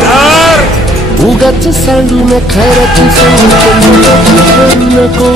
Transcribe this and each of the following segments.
धर उगाच सांडून खैराची सांगू नको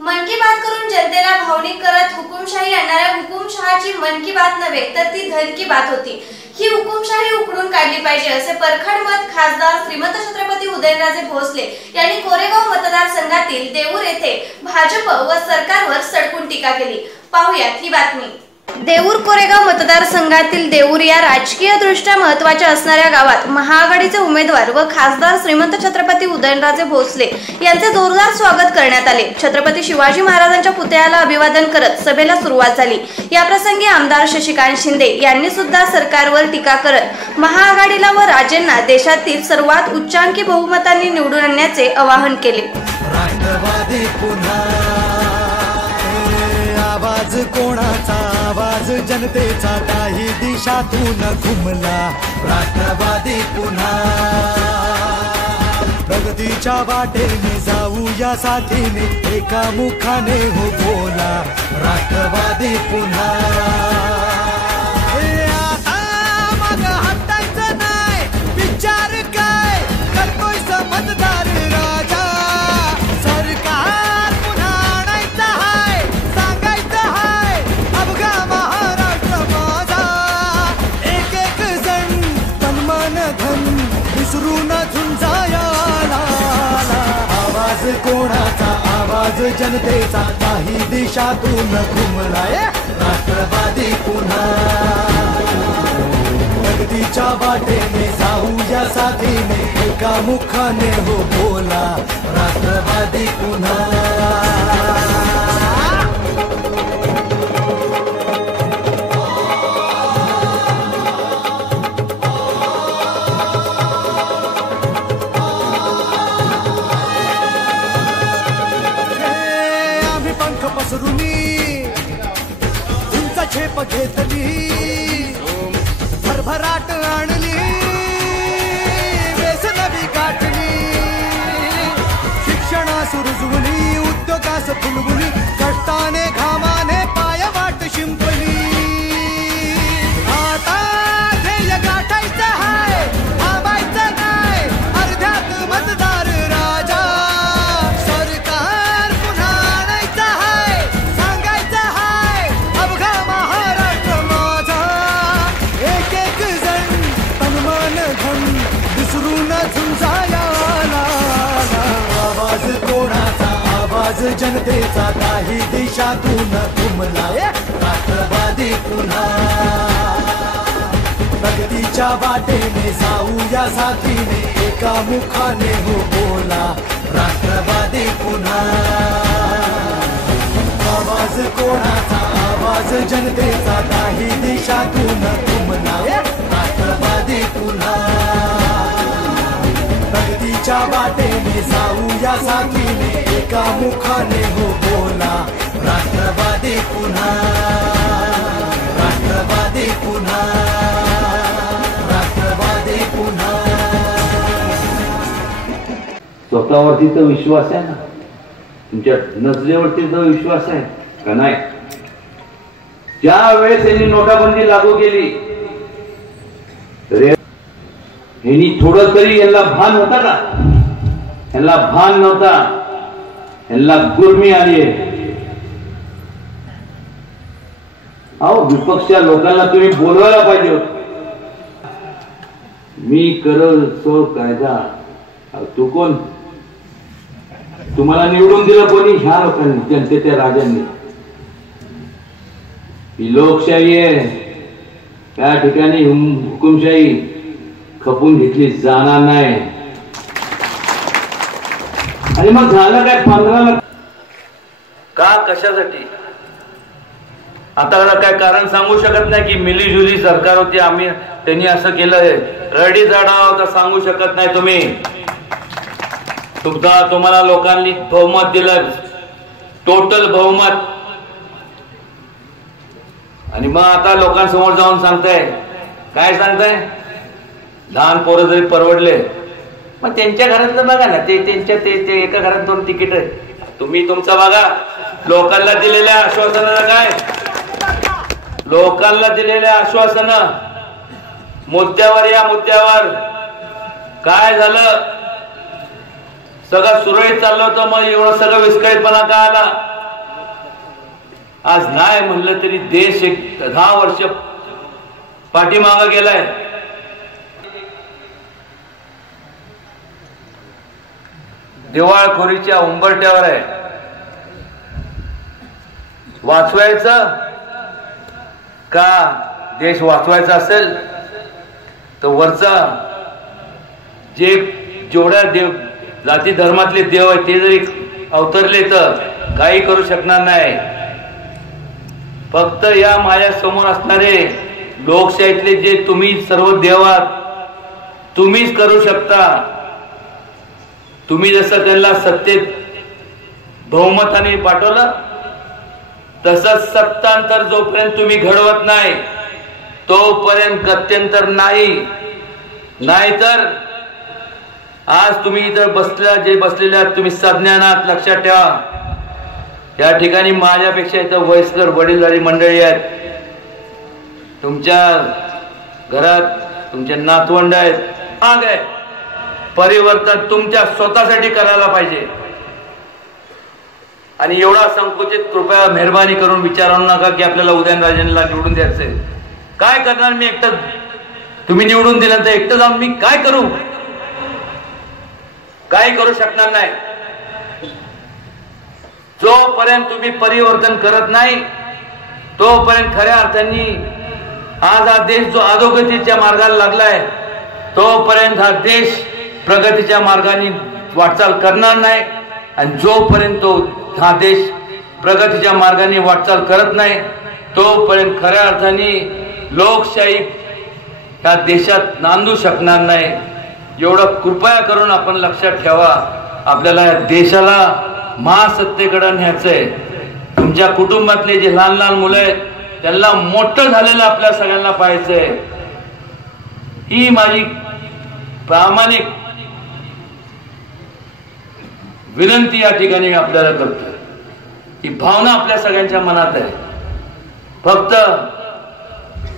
मन की बात करून जनतेला भावनिक करत हुकुमशाही आणणाऱ्या हुकुमशहाची मन की बात नव्हे तर ती धन की बात होती। ही हुकुमशाही उखडून काढली पाहिजे असे परखड मत खासदार श्रीमंत छत्रपती उदयनराजे भोसले यांनी कोरेगाव मतदारसंघातील देऊर येथे भाजप व सरकारवर सडकून टीका केली। पाहूयात ही बातमी। देऊर कोरेगाव मतदारसंघातील देऊर या राजकीय दृष्ट्या महत्त्वाच्या असणाऱ्या गावात महाआघाडीचे उमेदवार व खासदार श्रीमंत छत्रपती उदयनराजे भोसले यांचे जोरदार स्वागत करण्यात आले। छत्रपती शिवाजी महाराजांच्या पुतळ्याला अभिवादन करत सभेला सुरुवात झाली। या प्रसंगी आमदार शशिकांत शिंदे यांनी सुद्धा सरकारवर टीका करत महाआघाडीला व राजेंना देशातील सर्वात उच्चांकी बहुमतांनी निवडून आणण्याचे आवाहन केले। आवाज कोणाचा आवाज जनतेचा काही दिशातून घुमला राष्ट्रवादी पुन्हा प्रगतीच्या वाटेने जाऊ या साथीने एका मुखाने हो बोला राष्ट्रवादी पुन्हा मग हटायचं नाही विचार काय करतोय समजदार राजा सरकार पुन्हा आणायचं हाय सांगायचं हाय अवघा महाराष्ट्र माझा एक एक जण तन्मान धन विसरून झुंजायाला आवाज कोणाचा आवाज जनतेचा काही दिशातून घुमलाय राष्ट्रवादी पुन्हा प्रगतीच्या वाटेने जाऊ या साथीने एका मुखाने हो बोला राष्ट्रवादी पुन्हा आम्ही पंख पसरुनी तुमचा झेप घेतली भरभराट आणली वेसनवी गाठली शिक्षणा सुरजुवली उद्योगास फुलवली कष्टाने घामाने पायवाट शिंपली आता ध्येय गाठायचं हाय थांबायचं नाही अर्ध्यात मतदार राजा सरकार पुन्हा आणायचं हाय सांगायचं हाय अवघा महाराष्ट्र माझा एक एक जण तन्मान धन विसरून झुंजायाला आवाज कोणाचा आवाज जनतेचा काही दिशातून घुमलाय राष्ट्रवादी पुन्हा प्रगतीच्या वाटेने जाऊ या साथीने एका मुखाने हो बोला राष्ट्रवादी पुन्हा आवाज कोणाचा आवाज जनतेचा काही दिशातून घुमलाय राष्ट्रवादी पुन्हा प्रगतीच्या वाटेने जाऊ या साथीने एका मुखाने हो बोला राष्ट्रवादी पुन्हा राष्ट्रवादी पुन्हा राष्ट्रवादी पुन्हा स्वतःवरती तर विश्वास आहे ना तुमच्या नजरेवरती तर विश्वास आहे का नाही ज्या वेळेस त्यांनी नोटाबंदी लागू केली यांनी थोडं तरी यांना भान होता का यांना भान नव्हता यांना गुर्मी आली अहो विपक्षच्या लोकांना तुम्ही बोलवायला पाहिजे होत मी करल सो कायदा तू कोण तुम्हाला निवडून दिलं कोणी ह्या लोकांनी जनतेच्या राजांनी ही लोकशाही आहे त्या ठिकाणी हुकुमशाही खपून घेतली जाणार नाही आणि मग झालं काय 15 लाख का कशासाठी आता काय कारण सांगू शकत नाही की मिलीजुली सरकार होती आम्ही त्यांनी असं केलंय रडी जाडा होता सांगू शकत नाही तुम्ही तुम्हाला लोकांनी बहुमत दिलं टोटल बहुमत आणि मग आता लोकांसमोर जाऊन सांगताय काय सांगताय? लहान पोरं जरी परवडले, मग त्यांच्या घरातलं बघा ना, ते त्यांच्या ते एका घरात 2 तिकीट आहे. तुम्ही तुमचा बघा. लोकांना दिलेल्या आश्वासनाला काय, लोकांना दिलेल्या आश्वासनं मुद्द्यावर, या मुद्द्यावर काय झालं? सगळं सुरळीत चाललं होतं, मग एवढं सगळं विस्कळीतपणा का आला? आज नाही म्हणलं तरी देश 10 वर्ष पाठीमागं गेलाय. दिवाळखोरीच्या उंबरठ्यावर आहे. वाचवायचं का देश वाचवायचा असेल तर वरचा जे जेवढ्या देव जाती धर्मातले देव आहेत ते जरी अवतरले तर काही करू शकणार नाही. फक्त या माझ्या समोर असणारे लोकशाहीतले जे तुम्ही सर्व देव आहात, तुम्हीच करू शकता. तुम्ही जसं त्यांना सत्तेत बहुमताने पाठवलं, तसंच सत्तांतर जोपर्यंत तुम्ही घडवत नाही तोपर्यंत गत्यंतर नाही. नाहीतर आज तुम्ही इथं बसलेल्या तुम्ही सज्ञानात लक्षात ठेवा, या ठिकाणी माझ्यापेक्षा इथं वयस्कर वडीलधारी मंडळी आहेत. तुमच्या घरात तुमचे नातवंड आहेत. माग आहे. परिवर्तन तुमच्या स्वतःसाठी करायला पाहिजे. आणि एवढा संकुचित कृपया मेहरबानी करून विचारू नका की आपल्याला उदयनराजेंना निवडून द्यायचंय. काय करणार मी एकटं? तुम्ही निवडून दिलं तर एकटं जाऊन मी काय करू? काही करू शकणार नाही. जोपर्यंत तुम्ही परिवर्तन करत नाही तोपर्यंत खऱ्या अर्थाने आज हा देश जो अधोगतीच्या मार्गाला लागलाय तोपर्यंत हा देश प्रगतीच्या मार्गाने वाटचाल करणार नाही. आणि जोपर्यंत हा देश प्रगतीच्या मार्गाने वाटचाल करत नाही तोपर्यंत खऱ्या अर्थाने लोकशाही या देशात नांदू शकणार नाही. एवढं कृपया करून आपण लक्षात ठेवा. आपल्याला या देशाला महासत्तेकडे न्यायचंय. तुमच्या कुटुंबातले जे लहान लहान मुलं आहेत त्यांना मोठं झालेलं आपल्या सगळ्यांना पाहायचंय. ही माझी प्रामाणिक विनंती या ठिकाणी आपल्याला करतो. ही भावना आपल्या सगळ्यांच्या मनात आहे. फक्त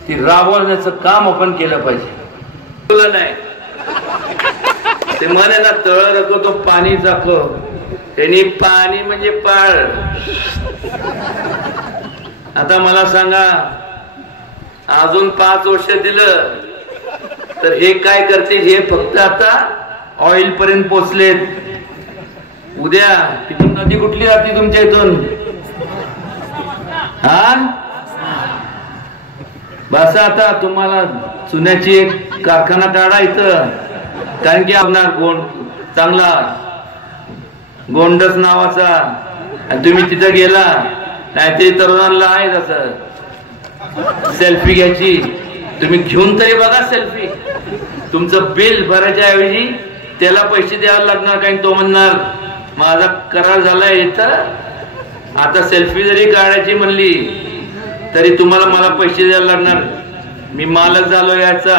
ती राबवण्याचं काम आपण केलं पाहिजे. नाही ते म्हणे ना, तळ रको तो पाणी चाको. त्यांनी पाणी म्हणजे पाळ. आता मला सांगा, अजून 5 वर्ष दिलं तर हे काय करते? हे फक्त आता ऑइल पर्यंत पोचलेत. उद्या तिथून नदी कुठली जाते तुमच्या इथून? हा बस आता तुम्हाला चुन्याची एक कारखाना काढा इथं. कारण की आपला चांगला गोंडस नावाचा, आणि तुम्ही तिथं गेला नाहीतरी तरुणांना आहे तसं सेल्फी घ्यायची. तुम्ही घेऊन तरी बघा सेल्फी. तुमचं बिल भरायच्या ऐवजी त्याला पैसे द्यावे लागणार. कारण तो म्हणणार माझा करार झालाय इथं, आता सेल्फी जरी काढायची म्हणली तरी तुम्हाला मला पैसे द्यायला लागणार. मी मालक झालो याचा.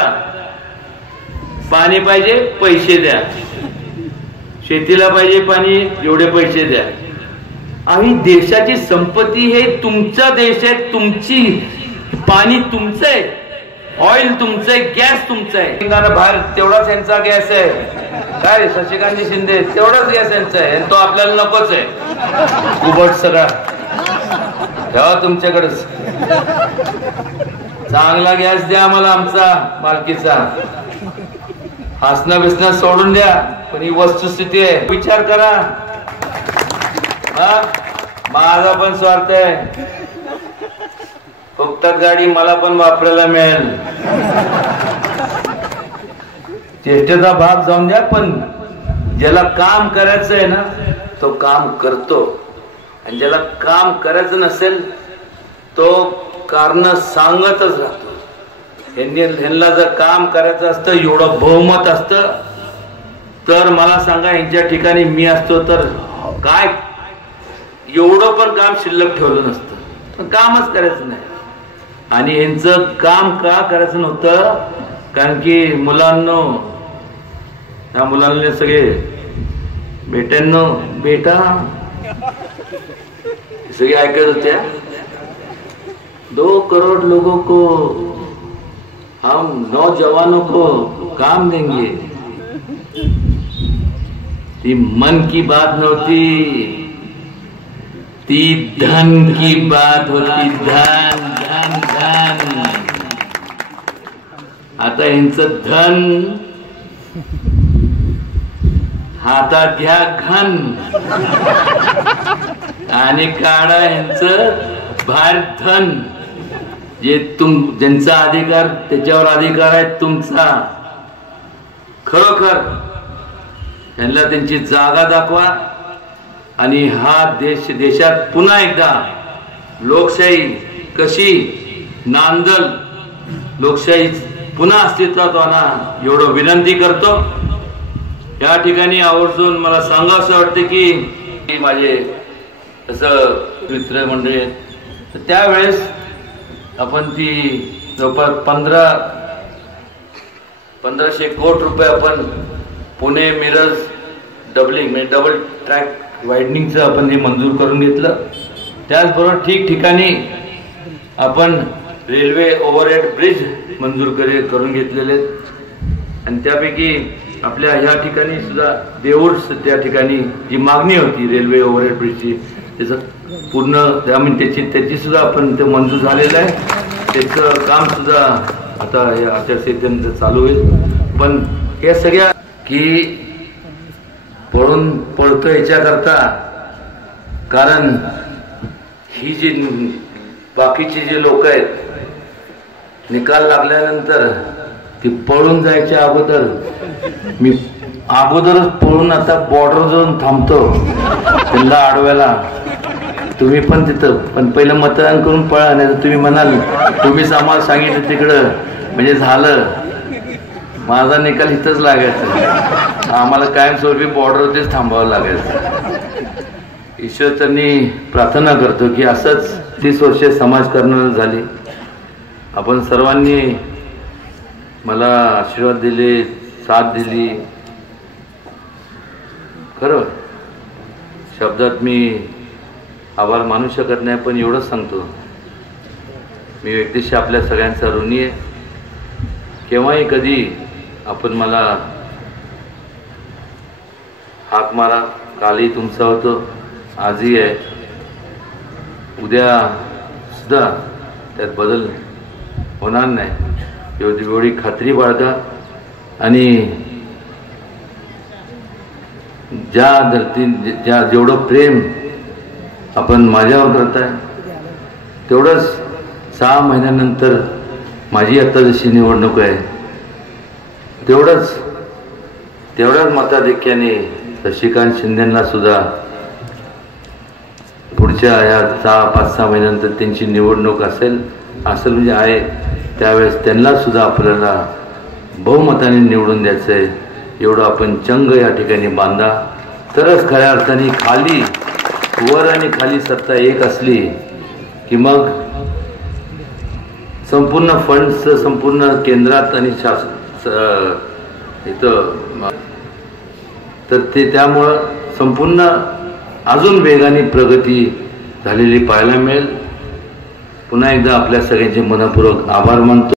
पाणी पाहिजे पैसे द्या, शेतीला पाहिजे पाणी एवढे पैसे द्या. आणि देशाची संपत्ती हे तुमचा देश आहे. तुमची पाणी तुमचं आहे, ऑइल तुमचं आहे, गॅस तुमचा आहे. बाहेर तेवढाच यांचा गॅस आहे. काय शशिकांत शिंदे तेवढाच गॅस यांचा आहे. तो आपल्याला नकोच आहे. उबट सगळा ठेवा तुमच्याकडेच. चांगला गॅस द्या आम्हाला आमचा मालकीचा. हसणं बिसणं सोडून द्या. पण ही वस्तुस्थिती आहे. विचार करा. माझा पण स्वार्थ आहे. फुकटात गाडी मला पण वापरायला मिळेल. चेष्टेचा भाग जाऊन द्या. पण ज्याला काम करायचं आहे ना तो काम करतो. आणि ज्याला काम करायचं नसेल तो कारण सांगतच राहतो. ह्यांना जर काम करायचं असतं, एवढं बहुमत असतं, तर मला सांगा यांच्या ठिकाणी मी असतो तर काय एवढं पण काम शिल्लक ठेवलं नसतं. पण कामच करायचं नाही. आणि यांचं काम का करायचं नव्हतं, कारण की मुलांनो, त्या मुलांना सगळे बेट्यांनो बेटा सगळे ऐकत होत्या, 2 करोड़ लोगों को हम नौजवानों को काम देंगे। ती मन की बात नव्हती, ती धन की बात होती, धन धन धन। आता यांचं धन हातात घ्या घन आणि काढा यांचं बाहेर धन, जे ज्यांचा अधिकार त्याच्यावर अधिकार आहे तुमचा, खरोखर त्यांना त्यांची जागा दाखवा आणि हा देशात पुन्हा एकदा लोकशाही कशी नांदल, लोकशाही पुन्हा अस्तित्वात आणा एवढं विनंती करतो। या ठिकाणी आवर्जून मला सांगावंसं वाटतं की माझे असं मित्र मंडळी आहेत, तर त्यावेळेस आपण ती जवळपास 1500 कोटी रुपये आपण पुणे मिरज डबलिंग म्हणजे डबल ट्रॅक वायडनिंगचं आपण हे मंजूर करून घेतलं। त्याचबरोबर ठिकठिकाणी आपण रेल्वे ओव्हरहेड ब्रिज मंजूर करून घेतलेले आहेत आणि त्यापैकी आपल्या ह्या ठिकाणी सुद्धा देऊळ त्या ठिकाणी जी मागणी होती रेल्वे ओव्हरहेड ब्रिजची, त्याचं पूर्ण त्याची सुद्धा आपण ते मंजूर झालेलं आहे। त्याचं काम सुद्धा आता हे आचारसंहितेनंतर चालू होईल। पण या सगळ्या की पळतो याच्याकरता, कारण ही जी बाकीचे जे लोक आहेत निकाल लागल्यानंतर ती पळून जायच्या अगोदर मी अगोदरच पळून आता बॉर्डर जाऊन थांबतो त्यांना अडवायला, तुम्ही पण तिथं पण पहिलं मतदान करून पळा, नाही तर तुम्ही म्हणाल तुम्हीच आम्हाला सांगितलं तिकडं म्हणजे झालं, माझा निकाल इथंच लागायचा, आम्हाला कायमस्वरूपी बॉर्डरवरतीच थांबावं लागायचं। ईश्वर त्यांनी प्रार्थना करतो की असंच 30 वर्षे समाजकारण झाली, आपण सर्वांनी मला आशीर्वाद दिले, साथ दिली, खरं शब्दात मी आभार मानू शकत नाही, पण एवढंच सांगतो मी व्यक्तिशः आपल्या सगळ्यांचा ऋणी आहे। केव्हाही कधी आपण मला हाक मारा, कालही तुमचा होतो, आजही आहे, उद्या सुद्धा त्यात बदल होणार नाही एवढी खात्री बाळगा आणि ज्या जेवढं प्रेम आपण माझ्यावर करताय तेवढंच 6 महिन्यानंतर माझी आता जशी निवडणूक आहे तेवढ्याच मताधिक्याने शशिकांत शिंदेंना सुद्धा पुढच्या या 5-6 महिन्यानंतर त्यांची निवडणूक असेल म्हणजे आहे, त्यावेळेस त्यांना सुद्धा आपल्याला बहुमताने निवडून द्यायचं आहे, एवढं आपण चंग या ठिकाणी बांधा, तरच खऱ्या अर्थाने खाली वर आणि खाली सत्ता एक असली की मग संपूर्ण फंड्स संपूर्ण केंद्रात आणि इथं तर ते त्यामुळं संपूर्ण अजून वेगाने प्रगती झालेली पाहायला मिळेल। पुन्हा एकदा आपल्या सगळ्यांचे मनपूर्वक आभार मानतो।